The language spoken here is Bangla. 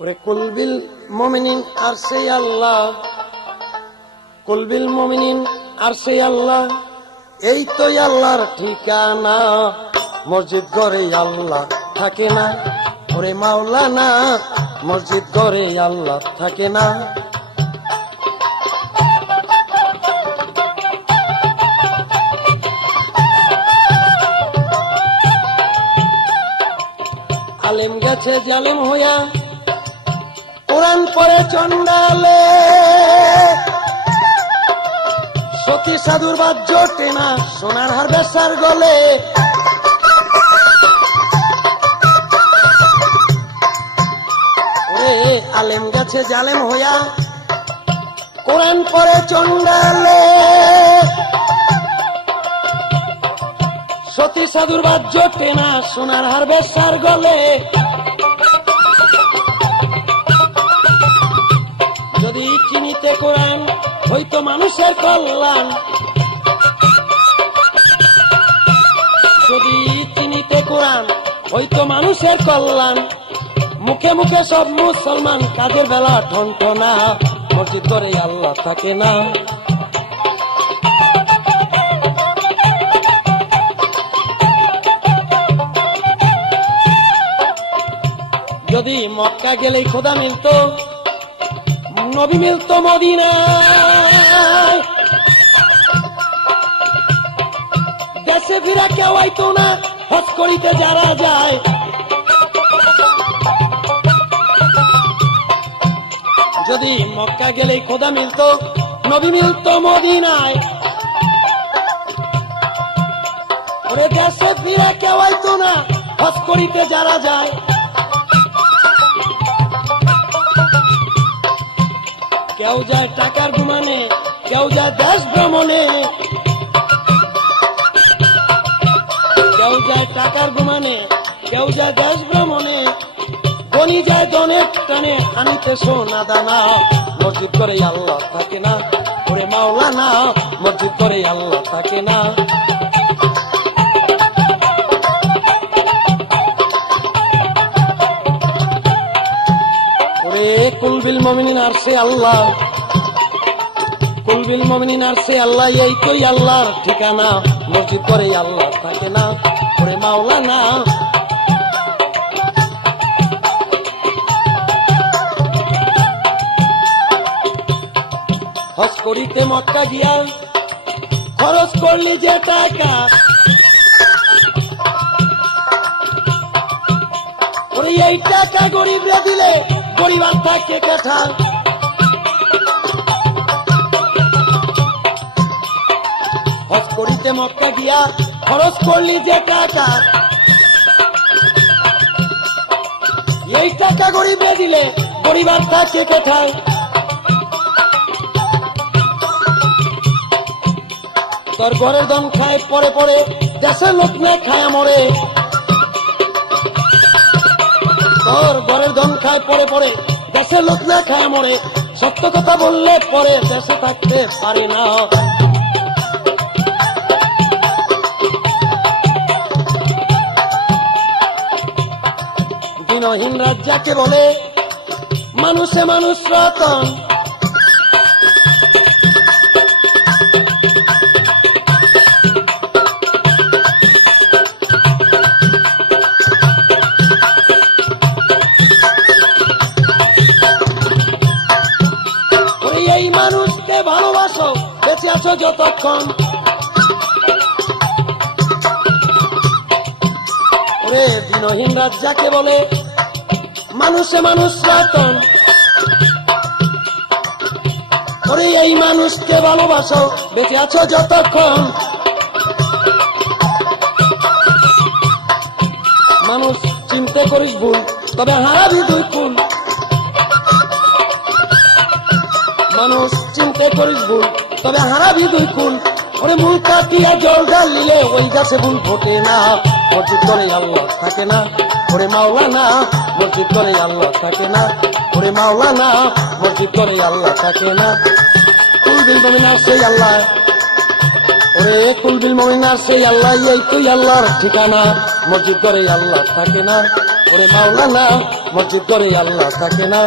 ওরে কুলবিল মুমিনিন আর সেই আল্লাহ, কুলবিল মুমিনিন আর সেই আল্লাহ, এই তো আল্লাহর ঠিকানা। মসজিদ ঘরে আল্লাহ থাকে না, ওরে মাওলানা মসজিদ ঘরে আল্লাহ থাকে না। আলেম গেছে জালেম হইয়া, কোরআন পড়ে চন্ডালে, সতী সাধুর বাহ্য টেনা সোনার হার বেচার গলে। আলেম গেছে জালেম হইয়া, কোরআন পড়ে চন্ডালে, সতী সাধুর বাহ্য টেনা সোনার হার বেচার গলে। যদি চিনিতে কোরআন হইতো মানুষের কল্যাণ, যদি চিনিতে কোরআন হইতো মানুষের কল্যাণ। মুখে মুখে সব মুসলমান, কাজের বেলা ঠনঠনা, মসজিদ ঘরে আল্লাহ থাকে না। যদি মক্কা গেলেই খোদা মিলতো, নবী মিলতো মদিনায়, দেশে ফিরা কেউ আইতো না, হজ করিতে যারা যায়। যদি মক্কা গেলেই খোদা মিলতো, নবী মিলতো মদিনায়, ওরে দেশে ফিরা কেউ আইতো না, হজ করিতে যারা যায়। কেউ যায় টাকার গুমানে, কেউ যায় দেশ ভ্রমণে, কেউ যায় টাকার গুমানে, কেউ যায় দেশ ভ্রমণে। ধনী যায় দনের টানে, আনিতে সোনা দানা, মসজিদ করে আল্লাহ থাকে না, ওরে মাওলানা মসজিদ করে আল্লাহ থাকে না। কুলবিল মুমিনিন আর সে আল্লাহ, কুলবিল মুমিনিন আর সে আল্লাহ, এই তো আল্লাহর ঠিকানা। মসজিদ করে আল্লাহ থাকে না, ওরে মাওলানা। হজ করিতে মক্কা গিয়া খরচ করলি যে টাকা, ওরে এই টাকা গরিবরা দিলে পরিবার থাকে কাঠা। হজ করিতে মক্কা গিয়া খরচ করলি যে টাকা, এই টাকা গরিবরা দিলে পরিবার থাকে কাঠা। তোর ঘরের দম খায় পরে পরে, দেশের লোক না খায় মরে। তোর ঘরের দম খায় পরে পরে, দেশের লোক না খায় মরে। সত্য কথা বললে পরে দেশে থাকতে পারে না। দিনহীন রাত যাকে বলে, মানুষে মানুষ রতন। এই মানুষকে ভালোবাসো, বেঁচে আছো যতক্ষণ। ওরে দিনহীন রাত যাকে বলে, মানুষে মানুষ রতন। ওরে এই মানুষকে ভালোবাসো, বেঁচে আছো যতক্ষণ। মানুষ চিন্তা করিস ভুল, তবে হারাবি দুই ফুল। মানুষ চিন্তা করিস ভুল, তবে হারাবি দুই কুল। ওরে মূল কাটিয়া জল ঢালিলে ওই গাছে ভুল ফোটে না। মসজিদ করে আল্লাহ থাকে না, ওরে মাওলানা মসজিদ করে আল্লাহ থাকে না, ওরে মাওলানা মসজিদ করে আল্লাহ থাকে না। কুলবিল মুমিনিন আর সেই আল্লাহ, ওরে কুলবিল মুমিনিন আর সেই আল্লাহ, এই তুই আল্লাহর ঠিকানা। মসজিদ করে আল্লাহ থাকে না, ওরে মাওলানা মসজিদ করে আল্লাহ থাকে না।